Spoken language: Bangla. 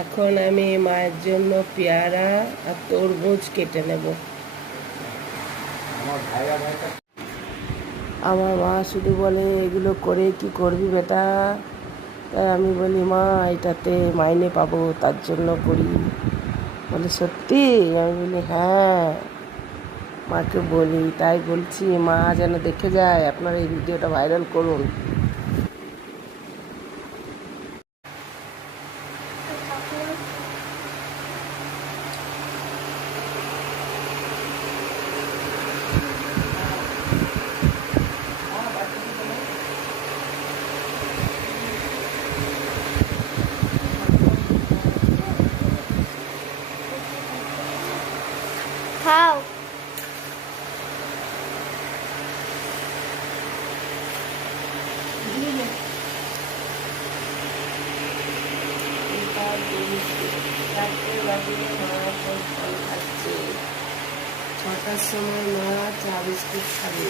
এখন আমি মায়ের জন্য পেয়ারা আর তরমুজ কেটে নেব। আমার মা শুধু বলে, এগুলো করে কি করবি বেটা? তাই আমি বলি, মা এটাতে মাইনে পাবো, তার জন্য করি। বলে সত্যি? আমি বলি হ্যাঁ। মাকে বলি, তাই বলছি মা যেন দেখে যায়, আপনারা এই ভিডিওটা ভাইরাল করুন। খাও। ছটার সময় মা চা বিস্কুট খাবে।